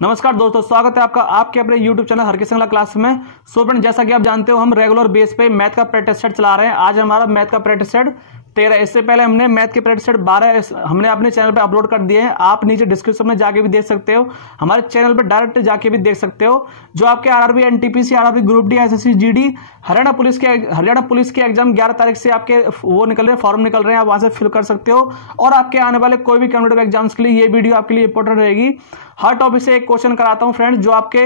नमस्कार दोस्तों, स्वागत है आपका आपके अपने YouTube चैनल हर किसी क्लास में। सो फ्रेंड, जैसा कि आप जानते हो हम रेगुलर बेस पे मैथ का प्रैक्टिस सेट चला रहे हैं। आज हमारा मैथ का प्रैक्टिस सेट 13। इससे पहले हमने मैथ के प्रैक्टिस सेट 12 हमने अपने चैनल पे अपलोड कर दिए हैं। आप नीचे डिस्क्रिप्शन में जाके भी देख सकते हो, हमारे चैनल पे डायरेक्ट जाके भी देख सकते हो। जो आपके RRB, NTPC, RRB group D, SSC, GD, Haryana police के एग्जाम 11 तारीख से आपके वो निकल रहे हैं, फॉर्म निकल रहे हैं, आप वहां से फिल कर सकते हो। और आपके आने वाले कोई भी कॉम्पिटिटिव एग्जाम्स के लिए ये वीडियो आपके लिए इंपॉर्टेंट रहेगी। हर टॉपिक से एक क्वेश्चन कराता हूं फ्रेंड्स, जो आपके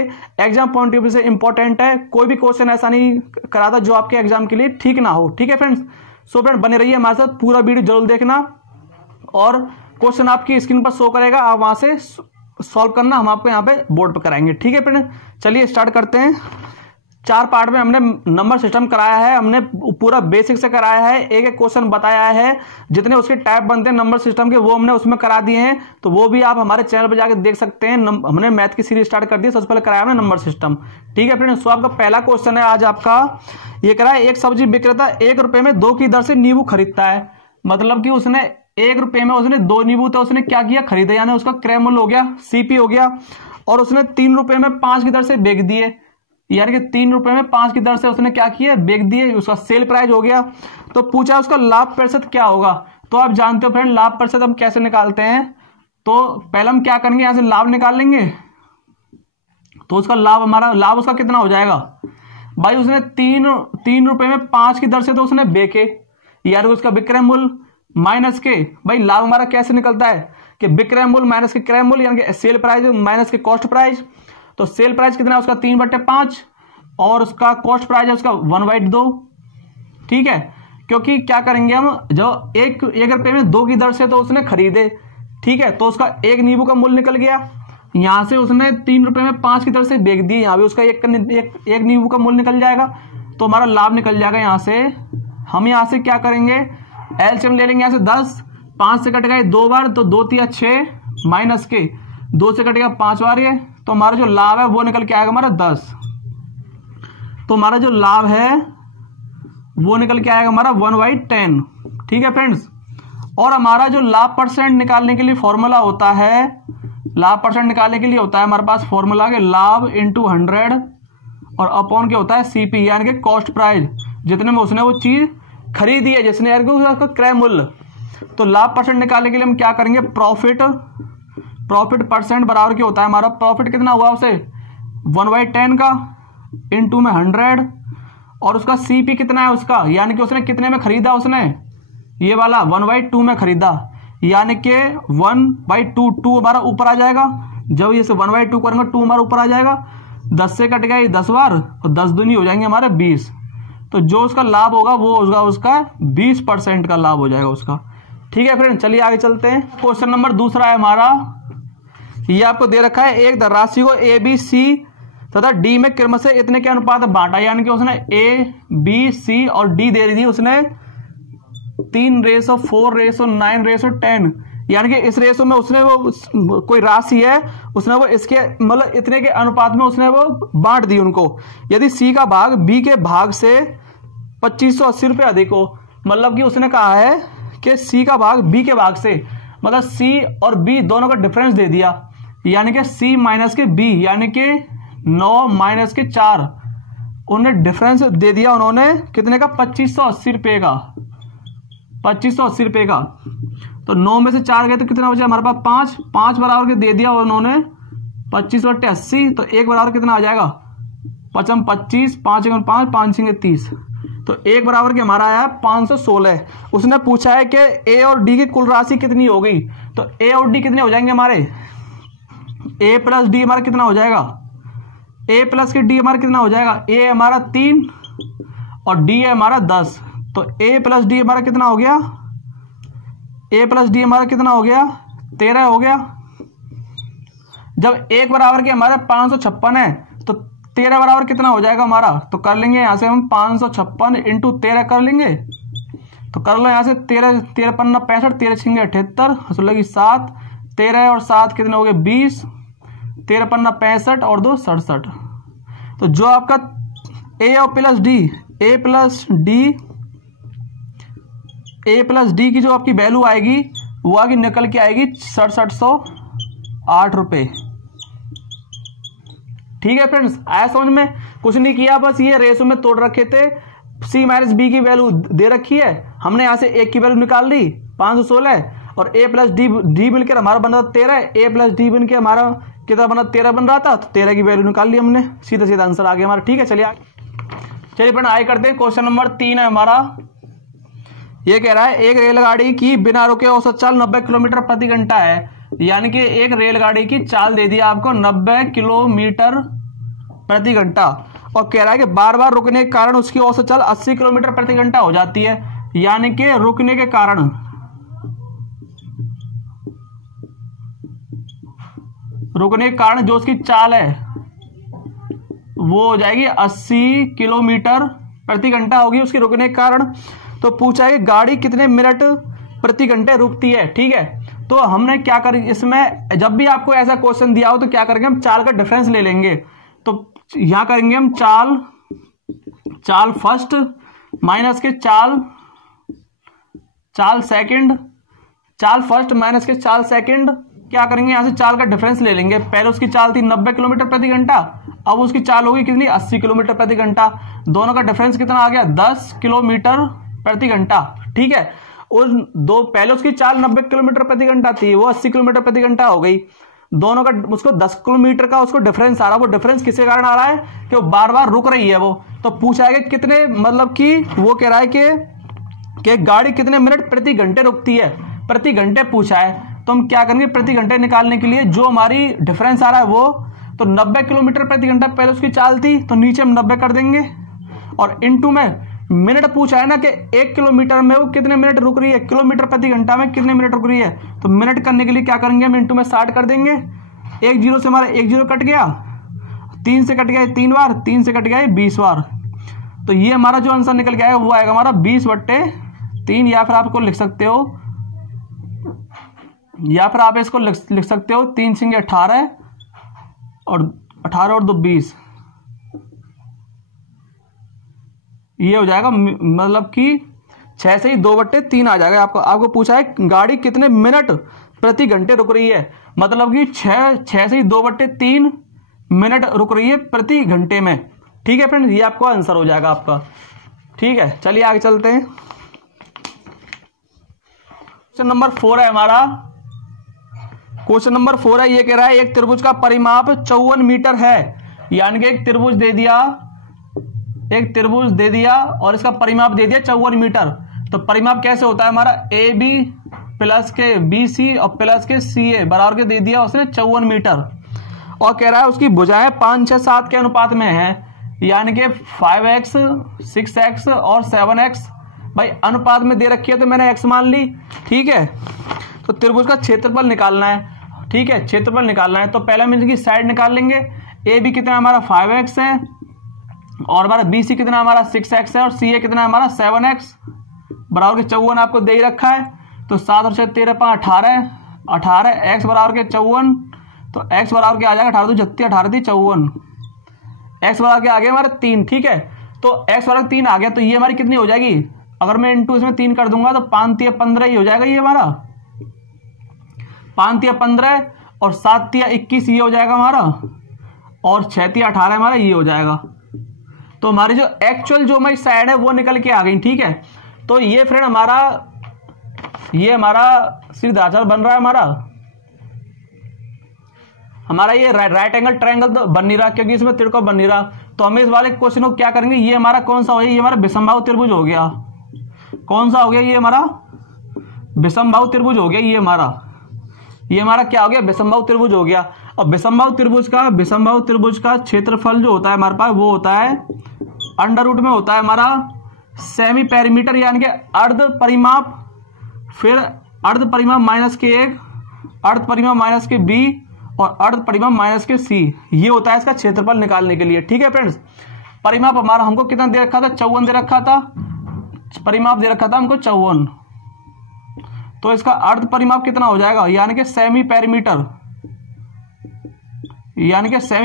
एग्जाम पॉइंट ऑफ व्यू से इंपॉर्टेंट है। कोई भी क्वेश्चन ऐसा नहीं कराता जो आपके एग्जाम के लिए ठीक ना हो। ठीक है फ्रेंड्स, सो फ्रेंड बने रहिए हमारे साथ, पूरा वीडियो जरूर देखना। और क्वेश्चन आपकी स्क्रीन पर शो करेगा, आप वहां से सॉल्व करना, हम आपको यहाँ पे बोर्ड पर कराएंगे। ठीक है फ्रेंड, चलिए स्टार्ट करते हैं। 4 पार्ट में हमने नंबर सिस्टम कराया है, हमने पूरा बेसिक से कराया है, एक एक क्वेश्चन बताया है, जितने उसके टाइप बनते हैं नंबर सिस्टम के वो हमने उसमें करा दिए हैं। तो वो भी आप हमारे चैनल पर जाकर देख सकते हैं। हमने मैथ की सीरीज स्टार्ट कर दी, सबसे पहले कराया हमने नंबर सिस्टम। ठीक है फ्रेंड्स, सो आपका पहला क्वेश्चन है आज आपका ये कराया, एक सब्जी विक्रेता 1 रुपए में 2 की दर से नींबू खरीदता है। मतलब कि उसने 1 रुपए में उसने 2 नींबू तो उसने क्या किया, खरीदे, यानी उसका क्रय मूल्य हो गया, सीपी हो गया। और उसने 3 रुपए में 5 की दर से बेच दिए, यानी कि 3 रुपए में 5 की दर से उसने क्या किया, बेच दिए, उसका सेल प्राइस हो गया। तो पूछा उसका लाभ प्रतिशत क्या होगा। तो आप जानते हो फ्रेंड, लाभ प्रतिशत हम कैसे निकालते हैं। तो पहले हम क्या करेंगे, यहां से लाभ निकाल लेंगे। तो उसका लाभ, हमारा लाभ उसका कितना हो जाएगा भाई, उसने 3 रुपए में 5 की दर से तो उसने बेचे, यानी उसका विक्रय मूल्य माइनस के, भाई लाभ हमारा कैसे निकलता है कि विक्रय मूल्य माइनस के क्रय मूल्य, यानी कि सेल प्राइस माइनस के कॉस्ट प्राइस। तो सेल प्राइस कितना है उसका 3/5, और उसका कॉस्ट प्राइस है उसका 1/2। ठीक है, क्योंकि क्या करेंगे हम, जो 1 रुपए में 2 की दर से तो उसने खरीदे। ठीक है, तो उसका 1 नींबू का मूल्य निकल गया। यहां से उसने 3 रुपए में 5 की दर से बेच दिए, यहां भी उसका एक नींबू का मूल्य निकल जाएगा। तो हमारा लाभ निकल जाएगा। यहां से हम यहां से क्या करेंगे, एलसीएम ले लेंगे। यहां से 10, 5 से कट गए 2 बार, तो 2 3 6 माइनस के 2 से कटेगा 5 बार ये, तो हमारा जो लाभ है वो निकल के आएगा हमारा 10। तो हमारा जो लाभ है वो निकल के आएगा हमारा 1/10। ठीक है फ्रेंड्स, और हमारा जो लाभ परसेंट निकालने के लिए फॉर्मूला होता है, लाभ परसेंट निकालने के लिए होता है हमारे पास फॉर्मूला के लाभ इंटू 100 और अपॉन के होता है सीपी, यानी कि कॉस्ट प्राइस, जितने में उसने वो चीज खरीदी है, जिसने यार उसका क्रय मूल्य। तो लाभ परसेंट निकालने के लिए हम क्या करेंगे, प्रॉफिट परसेंट बराबर क्या होता है हमारा, प्रॉफिट कितना हुआ उसे 1/10 का इंटू में 100, और उसका सीपी कितना है उसका, यानी कि उसने कितने में खरीदा, उसने ये वाला 1/2 में खरीदा, यानी कि 1/2, 2 हमारा ऊपर आ जाएगा। जब ये से 1/2 करेंगे 2 हमारा ऊपर आ जाएगा, 10 से कट गया 10 बार, और 10 दूनी हो जाएंगे हमारे 20। तो जो उसका लाभ होगा वो होगा उसका 20% का लाभ हो जाएगा उसका। ठीक है फ्रेंड, चलिए आगे चलते हैं। क्वेश्चन नंबर दूसरा है हमारा, ये आपको दे रखा है, एक राशि को ए, बी, सी तथा डी में क्रमशः इतने के अनुपात बांटा, यानी कि उसने ए, बी, सी और डी दे रही थी उसने 3:4:9:10, यानी कि इस रेशो में उसने वो कोई राशि है, उसने वो इसके मतलब इतने के अनुपात में उसने वो बांट दी उनको। यदि सी का भाग बी के भाग से 2580 रुपये अधिक हो, मतलब कि उसने कहा है कि सी का भाग बी के भाग से, मतलब सी और बी दोनों का डिफरेंस दे दिया, यानी कि सी माइनस के बी, यानी कि 9 माइनस के 4, उन्होंने डिफरेंस दे दिया उन्होंने कितने का, 2580 रुपये का, 2580 रुपये का। तो 9 में से 4 गए तो कितना बचा हमारे पास 5 बराबर के दे दिया उन्होंने 25/80, तो 1 बराबर कितना आ जाएगा 5 25, 5 5, 5 30, तो 1 बराबर के हमारा आया 516। उसने पूछा है कि ए और डी की कुल राशि कितनी होगी। तो ए और डी कितने हो जाएंगे हमारे, ए प्लस डी हमारा कितना हो जाएगा, ए प्लस के डी हमारा कितना हो जाएगा, ए हमारा 3 और डी है हमारा 10। तो ए प्लस डी हमारा कितना हो गया, ए प्लस डी हमारा कितना हो गया 13 हो गया। जब 1 बराबर के हमारे 556 है, तो 13 बराबर कितना हो जाएगा हमारा, तो कर लेंगे यहां से हम 556 इंटू 13 कर लेंगे। तो कर लो यहां से 13 पन्ना 65, 13 छिंगे 78, हंसू लगी 7, 13 और 7 कितने हो गए 20, 13 पन्ना 65 और 2 67। तो जो आपका ए और प्लस डी, ए प्लस डी की जो आपकी वैल्यू आएगी वो आगे निकल के आएगी 6708 रुपये। ठीक है फ्रेंड्स, आया समझ में? कुछ नहीं किया, बस ये रेशो में तोड़ रखे थे, सी माइनस बी की वैल्यू दे रखी है, हमने यहाँ से ए की वैल्यू निकाल ली 516 और ए प्लस डी मिलकर हमारा बन रहा 13, ए प्लस डी बन के हमारा कितना बना 13 बन रहा था, तो 13 की वैल्यू निकाल ली हमने, सीधा सीधा आंसर आ गया हमारा। ठीक है, चलिए फ्रेंड आगे करते हैं। क्वेश्चन नंबर 3 है हमारा, ये कह रहा है एक रेलगाड़ी की बिना रुके औसत चाल 90 किलोमीटर प्रति घंटा है, यानी कि एक रेलगाड़ी की चाल दे दिया आपको 90 किलोमीटर प्रति घंटा, और कह रहा है कि बार बार रुकने के कारण उसकी औसत चाल 80 किलोमीटर प्रति घंटा हो जाती है, यानी कि रुकने के कारण जो उसकी चाल है वो हो जाएगी 80 किलोमीटर प्रति घंटा होगी उसकी रुकने के कारण। तो पूछा है कि गाड़ी कितने मिनट प्रति घंटे रुकती है। ठीक है, तो हमने क्या कर, इसमें जब भी आपको ऐसा क्वेश्चन दिया हो तो क्या करेंगे, हम चाल का डिफरेंस ले लेंगे। तो यहां करेंगे हम चाल फर्स्ट माइनस के चाल सेकंड, चाल फर्स्ट माइनस के चाल सेकंड, क्या करेंगे यहां से चाल का डिफरेंस ले लेंगे। पहले उसकी चाल थी 90 किलोमीटर प्रति घंटा, अब उसकी चाल होगी कितनी 80 किलोमीटर प्रति घंटा, दोनों का डिफरेंस कितना आ गया 10 किलोमीटर प्रति घंटा। ठीक है, उस दो पहले उसकी चाल 90 किलोमीटर प्रति घंटा थी, वो 80 किलोमीटर प्रति घंटा हो गई, दोनों का उसको 10 किलोमीटर का उसको डिफरेंस आ रहा है। वो डिफरेंस किसके कारण आ रहा है कि वो बार बार रुक रही है वो। तो पूछा है कि कितने, मतलब कि वो कह रहा है कि गाड़ी कितने मिनट प्रति घंटे रुकती है, प्रति घंटे पूछा है। तो हम क्या करेंगे, प्रति घंटे निकालने के लिए जो हमारी डिफरेंस आ रहा है वो, तो 90 किलोमीटर प्रति घंटा पहले उसकी चाल थी, तो नीचे हम 90 कर देंगे, और इनटू में मिनट पूछा है ना कि 1 किलोमीटर में वो कितने मिनट रुक रही है, किलोमीटर प्रति घंटा में कितने मिनट रुक रही है। तो मिनट करने के लिए क्या करेंगे, हम इनटू में 60 कर देंगे। एक जीरो से हमारा एक जीरो कट गया, 3 से कट गया 3 बार, 3 से कट गया 20 बार। तो ये हमारा जो आंसर निकल गया है वो आएगा हमारा 20/3, या फिर आप इसको लिख सकते हो, या फिर आप इसको लिख सकते हो 3 सिंगे 18 और 2 20, ये हो जाएगा, मतलब कि 6 से ही 2/3 आ जाएगा। आपको पूछा है गाड़ी कितने मिनट प्रति घंटे रुक रही है, मतलब कि 6 से ही 2/3 मिनट रुक रही है प्रति घंटे में। ठीक है फ्रेंड्स, ये आपको आंसर हो जाएगा आपका। ठीक है, चलिए आगे चलते हैं। क्वेश्चन नंबर 4 है हमारा, क्वेश्चन नंबर 4 है, ये कह रहा है एक त्रिभुज का परिमाप 54 मीटर है, यानी कि एक त्रिभुज दे दिया और इसका परिमाप दे दिया 54 मीटर। तो परिमाप कैसे होता है हमारा, ए बी प्लस के बी सी और प्लस के सी ए बराबर के दे दिया उसने 54 मीटर, और कह रहा है उसकी भुजाएं 5, 6, 7 के अनुपात में है, यानी कि 5x 6x और 7x। भाई अनुपात में दे रखी है तो मैंने x मान ली। ठीक है, तो त्रिभुज का क्षेत्रफल निकालना है। ठीक है, क्षेत्रफल निकालना है, तो पहले हम इसकी साइड निकाल लेंगे। ए बी कितना हमारा 5x है, और हमारा बी सी कितना हमारा 6x है, और सी ए कितना हमारा 7x बराबर के 54 आपको दे ही रखा है। तो 7 और 6 13 5 18 x बराबर के 54, तो x बराबर के आ जाएगा 18 2 36 18 3 54, x बराबर के आ गया हमारा 3। ठीक है, तो x बराबर 3 आ गया, तो ये हमारी कितनी हो जाएगी, अगर मैं इनटू इसमें 3 कर दूंगा तो 5 3 15 ही हो जाएगा, ये हमारा 5 3 15 और 7 3 21 ये हो जाएगा हमारा, और 6 3 18 हमारा ये हो जाएगा। तो हमारी जो एक्चुअल जो हमारी साइड है वो निकल के आ गई। ठीक है, तो ये फ्रेंड हमारा सीधाचार बन रहा है हमारा ये राइट एंगल ट्रायंगल तो बन नहीं रहा, क्योंकि इसमें त्रिकोण बन नहीं रहा। तो हम इस वाले क्वेश्चन को क्या करेंगे, ये हमारा कौन सा हो गया, ये हमारा विषमबाहु त्रिभुज हो गया। कौन सा हो गया, ये हमारा विषमबाहु त्रिभुज हो गया। ये हमारा क्या हो गया, विषमबाहु त्रिभुज हो गया। और विषमबाहु त्रिभुज का क्षेत्रफल जो होता है हमारे पास वो होता है अंडर रूट में होता है हमारा सेमी पेरीमीटर, यानी कि अर्ध परिमाप, फिर अर्ध परिमाप माइनस के 1, अर्ध परिमाप माइनस के b और अर्ध परिमाप माइनस के c, ये होता है इसका क्षेत्रफल निकालने के लिए। ठीक है फ्रेंड्स, परिमाप हमारा हमको कितना दे रखा था, 54 दे रखा था, परिमाप दे रखा था हमको 54, तो इसका अर्ध परिमाप कितना हो जाएगा, यानी कि सेमी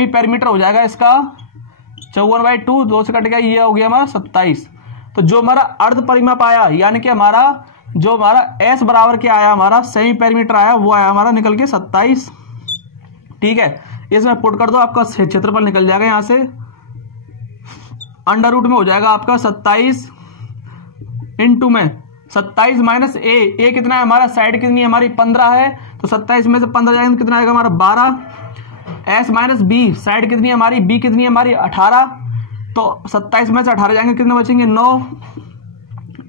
पेरीमीटर हो जाएगा इसका 54/2, 2 से कट गया, ये हो गया हमारा 27। तो जो हमारा अर्ध परिमाप आया, यानी कि जो हमारा s बराबर के आया, हमारा सेमी पेरीमीटर आया, वो आया हमारा निकल के 27। ठीक है, इसमें पुट कर दो, आपका क्षेत्रफल निकल जाएगा यहाँ से, अंडर रूट में हो जाएगा आपका 27 इंटू में 27 माइनस ए कितना है हमारा, साइड कितनी है हमारी 15 है, तो 27 में से 15 जाएगा तो कितना आएगा हमारा 12। एस माइनस बी, साइड कितनी है हमारी, बी कितनी है हमारी 18, तो 27 में से 18 जाएंगे कितने बचेंगे 9।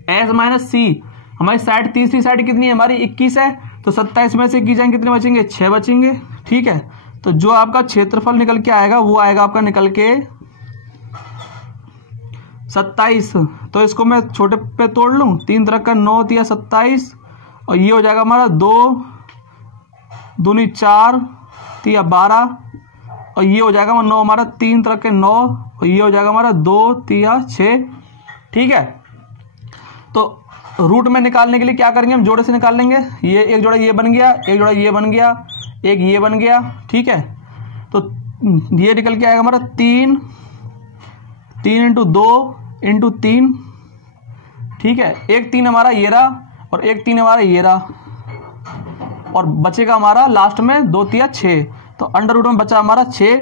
एस माइनस सी, हमारी साइड तीसरी साइड कितनी है हमारी 21 है, तो 27 में से 21 जाएंगे कितने बचेंगे 6 बचेंगे। ठीक है, तो जो आपका क्षेत्रफल निकल के आएगा वो आएगा आपका निकल के 27। तो इसको मैं छोटे पे तोड़ लूँ, 3 तरह का 9 या 27, और ये हो जाएगा हमारा 2 दूनी 4 या 12, और ये हो जाएगा 9 हमारा 3 तरह के 9, और ये हो जाएगा हमारा 2 या 6। ठीक है, तो रूट में निकालने के लिए क्या करेंगे हम, जोड़े से निकाल लेंगे। ये एक जोड़ा ये बन गया, एक जोड़ा ये बन गया, एक ये बन गया। ठीक है, तो ये निकल के आएगा हमारा 3 इंटू 2 इंटू 3। ठीक है, एक 3 हमारा ये रहा और एक 3 हमारा ये रहा, और बचेगा हमारा लास्ट में 2 या 6, तो अंडर रूट में बचा हमारा 6,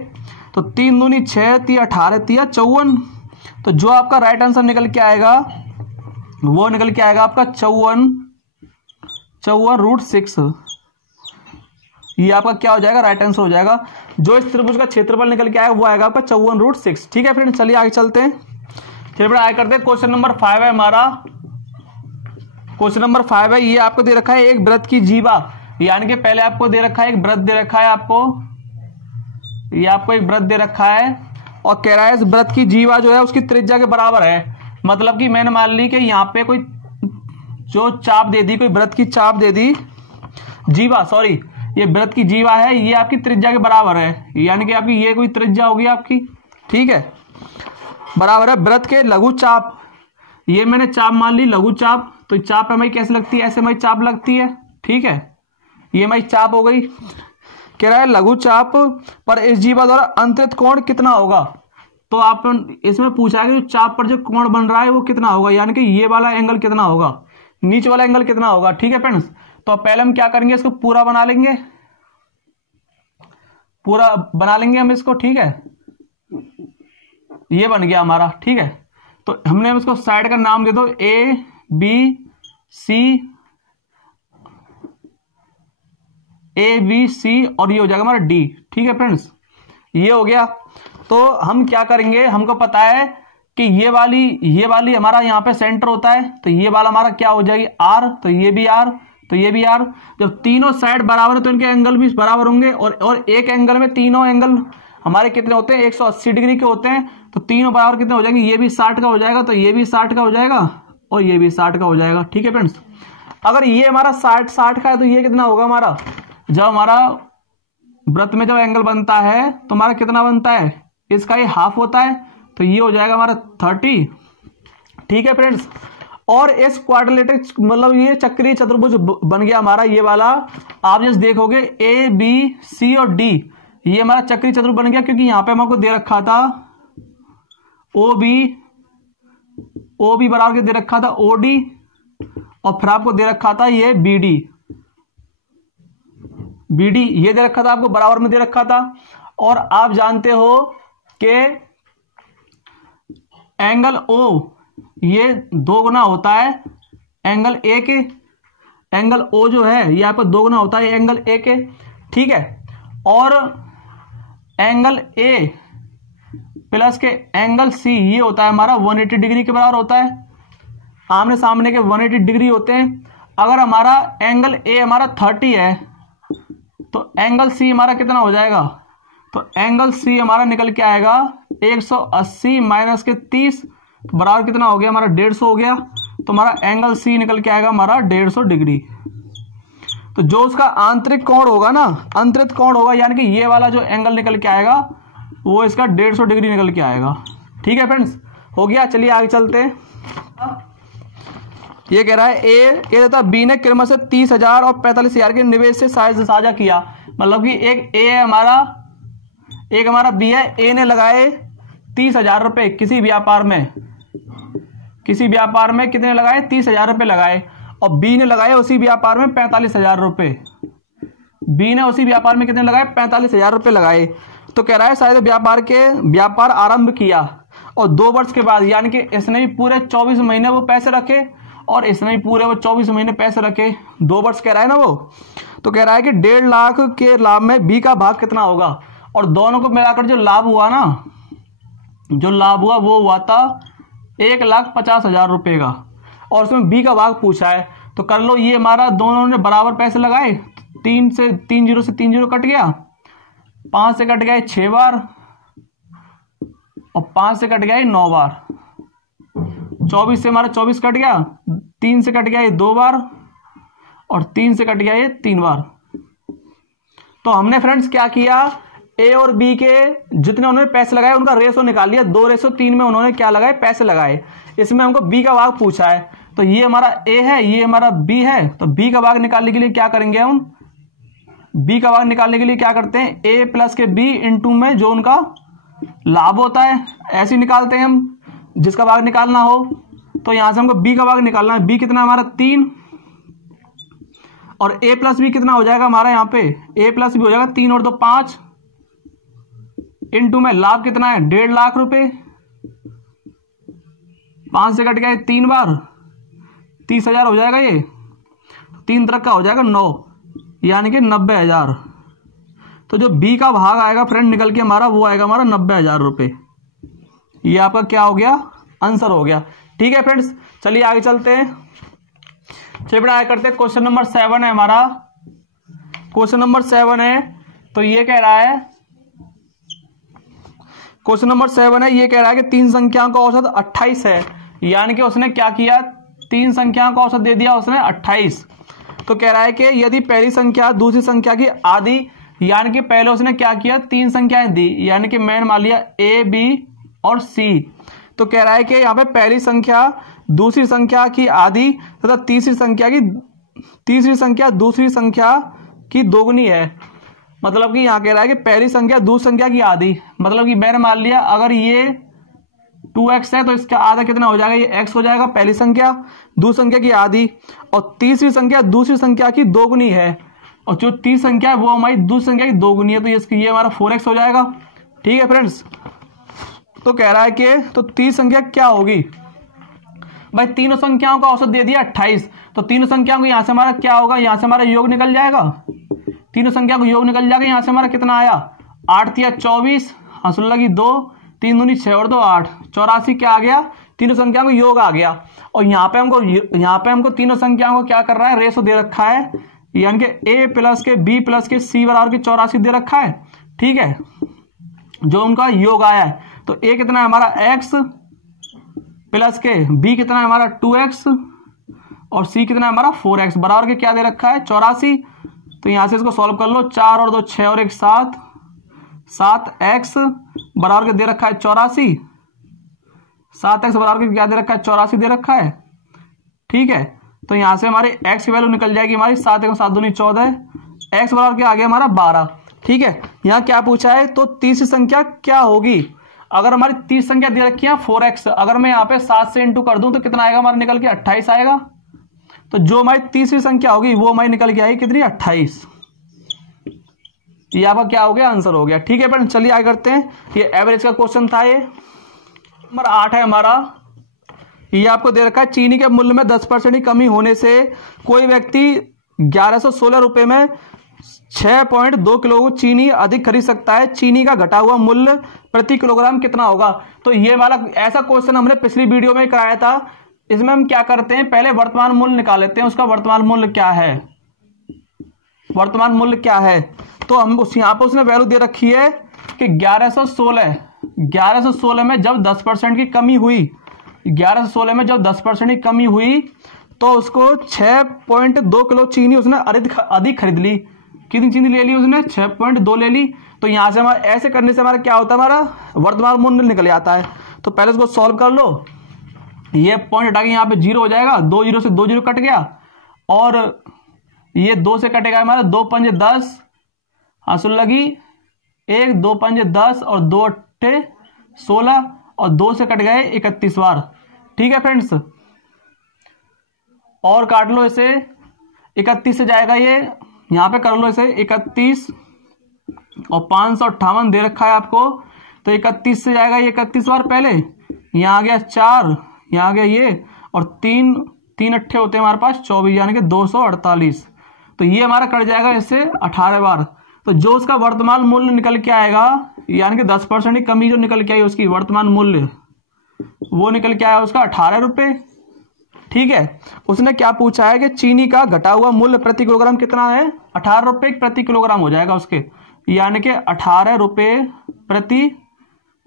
तो 3 दूनी 6 3 18 3 54। तो जो आपका राइट आंसर निकल के आएगा वो निकल के आएगा आपका 54√6। ये आपका क्या हो जाएगा, राइट आंसर हो जाएगा। जो इस त्रिभुज का क्षेत्रफल निकल के आएगा वो आएगा आपका 54√6। ठीक है फ्रेंड, चलिए आगे चलते हैं। फिर आगे करते हैं, क्वेश्चन नंबर 5 है हमारा। क्वेश्चन नंबर 5 है, ये आपको दे रखा है एक वृत्त की जीवा, यानी कि पहले आपको दे रखा है एक वृत्त दे रखा है आपको, ये आपको एक वृत्त दे रखा है और कह रहा है इस वृत्त की जीवा जो है उसकी त्रिज्या के बराबर है। मतलब कि मैंने मान ली कि यहाँ पे कोई जो चाप दे दी, कोई वृत्त की चाप दे दी, जीवा सॉरी, ये वृत्त की जीवा है, ये आपकी त्रिज्या के बराबर है, यानी कि आपकी ये कोई त्रिज्या होगी आपकी। ठीक है, बराबर है वृत्त के लघु चाप, ये मैंने चाप मान ली लघु चाप, तो चाप हमारी कैसे लगती है, ऐसे हमारी चाप लगती है। ठीक है, ये हमारी चाप हो गई। कह रहा है लघु चाप पर इस जीवा द्वारा अंतरित कोण कितना होगा। तो आप इसमें पूछा है कि जो चाप पर जो कोण बन रहा है वो कितना होगा, यानी कि ये वाला एंगल कितना होगा, नीचे वाला एंगल कितना होगा। ठीक है फ्रेंड्स, तो पहले हम क्या करेंगे, इसको पूरा बना लेंगे, पूरा बना लेंगे हम इसको। ठीक है, ये बन गया हमारा। ठीक है, तो हमने इसको साइड का नाम दे दो ए बी सी और ये हो जाएगा हमारा डी। ठीक है फ्रेंड्स, ये हो गया। तो हम क्या करेंगे, हमको पता है कि ये वाली हमारा यहाँ पे सेंटर होता है, तो ये वाला हमारा क्या हो जाएगी आर, तो ये भी आर, तो ये भी आर। जब तीनों साइड बराबर है तो इनके एंगल भी बराबर होंगे, और एक एंगल में तीनों एंगल हमारे कितने होते हैं 180 डिग्री के होते हैं, तो तीनों बराबर कितने हो जाएंगे, ये भी 60 का हो जाएगा, तो ये भी 60 का हो जाएगा और ये भी 60 का हो जाएगा। ठीक है फ्रेंड्स, अगर ये हमारा 60 का है तो ये कितना होगा हमारा, जब हमारा वृत्त में जब एंगल बनता है तो हमारा कितना बनता है, इसका ये हाफ होता है, तो ये हो जाएगा हमारा 30। ठीक है फ्रेंड्स, और इस क्वाड्रिलेटरल मतलब ये चक्रीय चतुर्भुज बन गया हमारा ये वाला। आप जैसे देखोगे ए बी सी और डी, ये हमारा चक्रीय चतुर्भुज बन गया, क्योंकि यहां पे हमको दे रखा था ओ बी बराबर के दे रखा था ओ डी, और फिर आपको दे रखा था ये बी डी ये दे रखा था आपको, बराबर में दे रखा था। और आप जानते हो कि एंगल ओ ये 2 गुना होता है एंगल ए के, एंगल ओ जो है ये आपको 2 गुना होता है एंगल ए के। ठीक है, और एंगल ए प्लस के एंगल सी ये होता है हमारा 180 डिग्री के बराबर होता है, आमने सामने के 180 डिग्री होते हैं। अगर हमारा एंगल ए हमारा 30 है तो एंगल सी हमारा कितना हो जाएगा, तो एंगल सी हमारा निकल के आएगा 180 माइनस के 30, तो बराबर कितना हो गया हमारा 150 हो गया, तो हमारा एंगल सी निकल के आएगा हमारा 150 डिग्री। तो जो उसका आंतरिक कोण होगा ना, अंतरित कोण होगा, यानी कि ये वाला जो एंगल निकल के आएगा वो इसका 150 डिग्री निकल के आएगा। ठीक है फ्रेंड्स, हो गया। चलिए आगे चलते हैं। ये कह रहा है ए तथा बी ने क्रम से 30,000 और 45,000 के निवेश से साझा किया। मतलब कि एक ए है हमारा, एक हमारा बी है। ए ने लगाए 30,000 रुपये किसी व्यापार में कितने लगाए, 30,000 रुपये लगाए, और बी ने लगाए उसी व्यापार में 45,000 रुपये। बी ने उसी व्यापार में कितने लगाए, 45,000 रुपये लगाए। तो कह रहा है शायद व्यापार आरंभ किया और 2 वर्ष के बाद, यानी कि इसने भी पूरे 24 महीने वो पैसे रखे और इसने भी पूरे वो 24 महीने पैसे रखे, 2 वर्ष कह रहा है ना वो। तो कह रहा है कि 1.5 लाख के लाभ में बी का भाग कितना होगा, और दोनों को मिलाकर जो लाभ हुआ ना, जो लाभ हुआ वो हुआ था 1,50,000 रुपये का, और उसमें बी का भाग पूछा है। तो कर लो, ये हमारा दोनों ने बराबर पैसे लगाए, 3 से 3 जीरो कट गया, 5 से कट गया 6 बार और 5 से कट गया 9 बार, 24 से हमारा 24 कट गया, 3 से कट गया ये 2 बार और 3 से कट गया ये 3 बार। तो हमने फ्रेंड्स क्या किया, ए और बी के जितने उन्होंने पैसे लगाए उनका रेशो निकाल लिया, 2:3 में उन्होंने क्या लगाए, पैसे लगाए। इसमें हमको बी का भाग पूछा है, तो ये हमारा ए है, ये हमारा बी है। तो बी का भाग निकालने के लिए क्या करेंगे हम, बी का भाग निकालने के लिए क्या करते हैं, ए प्लस के बी इंटू में जो उनका लाभ होता है, ऐसे ही निकालते हैं हम, जिसका भाग निकालना हो। तो यहां से हमको बी का भाग निकालना है, बी कितना हमारा 3 और ए प्लस बी कितना हो जाएगा हमारा, यहाँ पे ए प्लस बी हो जाएगा 3 और 2 5 इंटू में लाभ कितना है 1.5 लाख रुपए, 5 से कट गया 3 बार, 30,000 हो जाएगा, ये 3 तरह का हो जाएगा 9, यानी कि 90,000। तो जो बी का भाग आएगा फ्रेंड निकल के हमारा, वो आएगा हमारा 90,000 रुपये। ये आपका क्या हो गया, आंसर हो गया। ठीक है फ्रेंड्स, चलिए आगे चलते हैं। चलिए बेटा आगे करते हैं, क्वेश्चन नंबर 7 है हमारा। क्वेश्चन नंबर 7 है, तो ये कह रहा है, क्वेश्चन नंबर 7 है, ये कह रहा है कि 3 संख्याओं का औसत 28 है, यानी कि उसने क्या किया, 3 संख्याओं का औसत दे दिया उसने 28। तो कह रहा है कि यदि पहली संख्या दूसरी संख्या की आधी, यानी कि पहले उसने क्या किया, 3 संख्याएं दी, यानी कि मैंने मान लिया ए बी और सी। तो कह रहा है कि यहाँ पे पहली संख्या दूसरी संख्या की आधी तथा तीसरी संख्या दूसरी संख्या की दोगुनी है। मतलब कि यहाँ कह रहा है कि पहली संख्या दूसरी संख्या की आधी, मतलब कि मैंने मान लिया अगर ये 2x है तो इसका आधा कितना हो जाएगा, ये x हो जाएगा पहली संख्या, दूसरी संख्या की आधी, और तीसरी संख्या दूसरी संख्या की दोगुनी है, और जो तीसरी संख्या है वो हमारी दूसरी संख्या की दोगुनी है, तो ये हमारा 4x हो जाएगा। ठीक है फ्रेंड्स, तो कह रहा है कि तो तीसरी संख्या क्या होगी भाई, तीनों संख्याओं का औसत दे दिया 28, तो तीनों संख्याओं को यहां से हमारा क्या होगा, यहां से हमारा योग निकल जाएगा, तीनों संख्या को योग निकल जाएगा। यहां से हमारा कितना आया, 8 या 24, हंसुल लगी 2, 3 दूनी 6 और 2 8, 84 क्या आ गया, तीनों संख्याओं को योग आ गया। और यहाँ पे हमको तीनों संख्याओं को क्या कर रहा है, रेशो दे रखा है, यानी कि ए प्लस के बी प्लस के सी बराबर के 84 दे रखा है। ठीक है, जो उनका योग आया है, तो ए कितना है हमारा x प्लस के बी कितना है हमारा 2x और सी कितना है हमारा 4x बराबर के क्या दे रखा है 84। तो यहां से इसको सॉल्व कर लो, 4 और 2 6 और 1 7, 7x बराबर के दे रखा है 84, 7x बराबर के क्या दे रखा है 84 दे रखा है। ठीक है, तो यहां से हमारे x की वैल्यू निकल जाएगी हमारी 7 1 7 दूनी 14, x बराबर के आ गया हमारा 12। ठीक है, यहाँ क्या पूछा है, तो तीसरी संख्या क्या होगी, अगर हमारी तीसरी संख्या दे रखी है 4x, अगर मैं यहाँ पे 7 से इंटू कर दूं तो कितना आएगा हमारा निकल के 28 आएगा। तो जो हमारी तीसरी संख्या होगी वो हमारी निकल के आएगी कितनी 28। ये आपका क्या हो गया, आंसर हो गया। ठीक है फ्रेंड, चलिए आगे करते हैं। ये एवरेज का क्वेश्चन था। ये नंबर 8 है हमारा। ये आपको दे रखा है, चीनी के मूल्य में 10% की कमी होने से कोई व्यक्ति 1116 रुपए में 6.2 किलो चीनी अधिक खरीद सकता है। चीनी का घटा हुआ मूल्य प्रति किलोग्राम कितना होगा। तो ये वाला ऐसा क्वेश्चन हमने पिछली वीडियो में कराया था। इसमें हम क्या करते हैं, पहले वर्तमान मूल्य निकाल लेते हैं, उसका वर्तमान मूल्य क्या है, वर्तमान मूल्य क्या है। तो हम यहाँ पर उसने वैल्यू दे रखी है कि 1116 में जब 10% की कमी हुई, 1116 में जब 10% की कमी हुई तो उसको 6.2 किलो चीनी उसने अधिक खरीद ली। कितनी चीनी ले ली उसने, 6.2 ले ली। तो यहां से हमारा ऐसे करने से हमारा क्या होता है, हमारा वर्तमान मूल्य निकल आता है। तो पहले इसको सॉल्व कर लो, ये पॉइंट हटा के यहाँ पे 0 हो जाएगा, 2 0 से 2 0 कट गया, और ये 2 से कटेगा हमारा 2 पंजे 10, हासिल लगी 1, 2 पंजे 10 और 2 अट्ठे 16 और 2 से कट गए 31 बार। ठीक है फ्रेंड्स, और काट लो इसे, 31 से जाएगा ये यहाँ पे कर लो इसे 31 और 558 दे रखा है आपको, तो 31 से जाएगा ये 31 बार पहले, यहाँ आ गया 4, यहाँ आ गया ये, और 3 अट्ठे होते हैं हमारे पास 24, यानी कि 248। तो ये हमारा कट जाएगा इससे 18 बार। तो जो उसका वर्तमान मूल्य निकल के आएगा, यानी कि 10% की कमी जो निकल के आई उसकी वर्तमान मूल्य, वो निकल के आया उसका 18 रुपये। ठीक है, उसने क्या पूछा है कि चीनी का घटा हुआ मूल्य प्रति किलोग्राम कितना है, 18 रुपये प्रति किलोग्राम हो जाएगा उसके, यानी कि 18 रुपये प्रति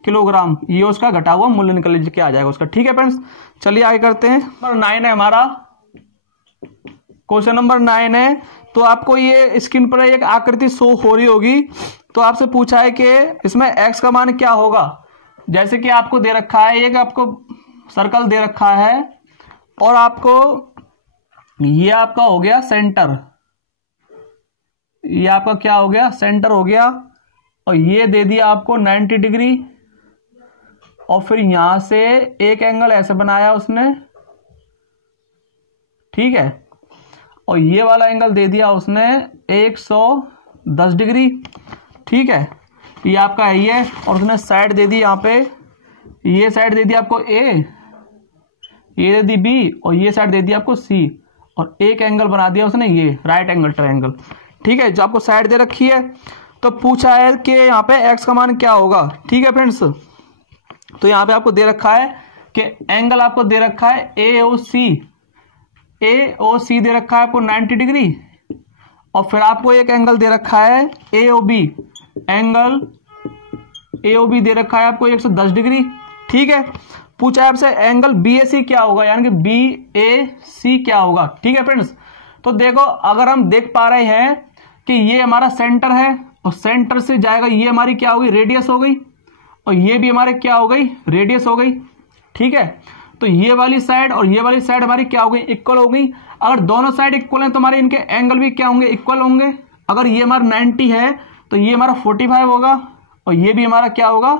किलोग्राम, ये उसका घटा हुआ मूल्य निकल के आ जाएगा उसका। ठीक है फ्रेंड्स, चलिए आगे करते हैं। नंबर 9 है हमारा, क्वेश्चन नंबर 9 है। तो आपको ये स्क्रीन पर एक आकृति शो हो रही होगी, तो आपसे पूछा है कि इसमें x का मान क्या होगा। जैसे कि आपको दे रखा है, एक आपको सर्कल दे रखा है, और आपको ये आपका हो गया सेंटर, ये आपका क्या हो गया, सेंटर हो गया, और ये दे दिया आपको 90 डिग्री, और फिर यहां से एक एंगल ऐसे बनाया उसने, ठीक है, और ये वाला एंगल दे दिया उसने 110 डिग्री। ठीक है, ये आपका है ये, और उसने साइड दे दी यहाँ पे, ये साइड दे दी आपको A, ये दे दी B, और ये साइड दे दी आपको C, और एक एंगल बना दिया उसने ये राइट एंगल ट्रायंगल। ठीक है, जो आपको साइड दे रखी है, तो पूछा है कि यहाँ पे x का मान क्या होगा। ठीक है फ्रेंड्स, तो यहाँ पे आपको दे रखा है कि एंगल आपको दे रखा है AOC दे रखा है आपको 90 डिग्री, और फिर आपको एक एंगल दे रखा है AOB, एंगल AOB दे रखा है आपको 110 डिग्री। ठीक है, पूछा है आपसे एंगल BAC क्या होगा, यानी कि BAC क्या होगा। ठीक है फ्रेंड्स, तो देखो अगर हम देख पा रहे हैं कि ये हमारा सेंटर है, और सेंटर से जाएगा ये हमारी क्या हो गई, रेडियस हो गई, और ये भी हमारे क्या हो गई, रेडियस हो गई। ठीक है, तो ये वाली साइड और ये वाली साइड हमारी क्या हो गई, इक्वल हो गई। अगर दोनों साइड इक्वल हैं तो हमारे इनके एंगल भी क्या होंगे, इक्वल होंगे। अगर ये हमारा 90 है तो ये हमारा 45 होगा, और ये भी हमारा क्या होगा,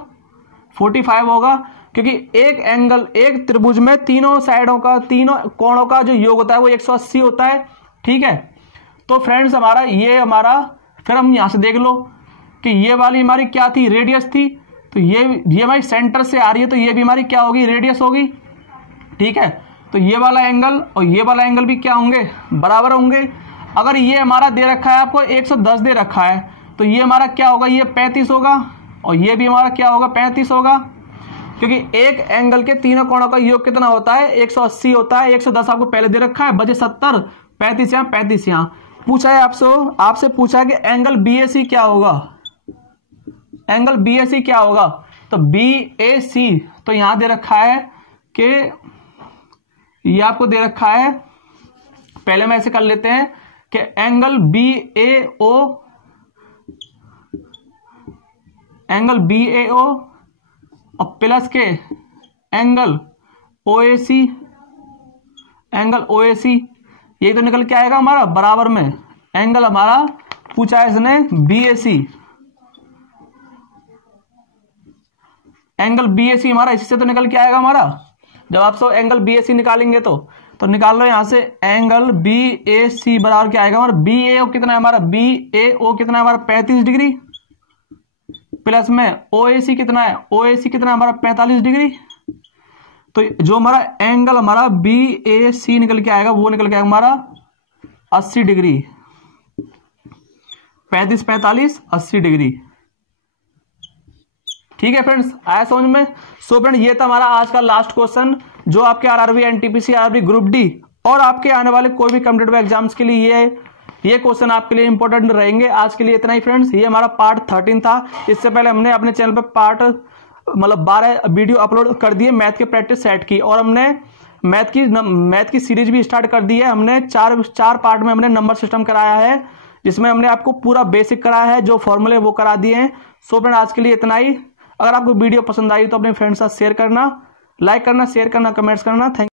45 होगा, क्योंकि एक एंगल, एक त्रिभुज में तीनों साइडों का, तीनों कोणों का जो योग होता है वो 180 होता है। ठीक है, तो फ्रेंड्स हमारा ये हमारा, फिर हम यहां से देख लो कि ये वाली हमारी क्या थी, रेडियस थी, तो ये हमारी सेंटर से आ रही है, तो ये भी हमारी क्या होगी, रेडियस होगी। ठीक है, तो ये वाला एंगल और ये वाला एंगल भी क्या होंगे, बराबर होंगे। अगर ये हमारा दे रखा है आपको 110 दे रखा है, तो ये हमारा क्या होगा, ये 35 होगा, और ये भी हमारा क्या होगा, 35 होगा, क्योंकि एक एंगल के तीनों कोणों का योग कितना होता है, 180 होता है। 110 आपको पहले दे रखा है, बचे 70, 35 यहाँ, 35 यहाँ। पूछा है आपसे पूछा है कि एंगल BAC क्या होगा, एंगल BAC क्या होगा, तो BAC तो यहां दे रखा है कि ये आपको दे रखा है, पहले मैं ऐसे कर लेते हैं कि एंगल BAO और प्लस के एंगल OAC, ये तो निकल के आएगा हमारा बराबर में। एंगल हमारा पूछा है इसने BAC, एंगल BAC हमारा इससे तो निकल के आएगा हमारा। जब आप सब एंगल BAC निकालेंगे तो निकाल लो यहां से, एंगल BAC बराबर क्या आएगा हमारा, BAO कितना है हमारा, BAO कितना है हमारा 35 डिग्री, प्लस में OAC कितना है, OAC कितना है हमारा 45 डिग्री। तो जो हमारा एंगल हमारा BAC निकल के आएगा, वो निकल के आएगा हमारा 80 डिग्री, 35 45 80 डिग्री। ठीक है फ्रेंड्स, आया समझ में। सो फ्रेंड, ये था हमारा आज का लास्ट क्वेश्चन, जो आपके RRB NTPC RRB group D और आपके आने वाले कोई भी कॉम्पिटिटिव एग्जाम्स के लिए ये क्वेश्चन आपके लिए इंपॉर्टेंट रहेंगे। आज के लिए इतना ही फ्रेंड्स, ये हमारा पार्ट 13 था। इससे पहले हमने अपने चैनल पर पार्ट 12 वीडियो अपलोड कर दिए मैथ के प्रैक्टिस सेट की, और हमने मैथ की सीरीज भी स्टार्ट कर दी है। हमने चार पार्ट में हमने नंबर सिस्टम कराया है, जिसमें हमने आपको पूरा बेसिक कराया है, जो फॉर्मूले वो करा दिए हैं। सो फ्रेंड, आज के लिए इतना ही। अगर आपको वीडियो पसंद आई तो अपने फ्रेंड्स के साथ शेयर करना, लाइक करना, शेयर करना, कमेंट्स करना। थैंक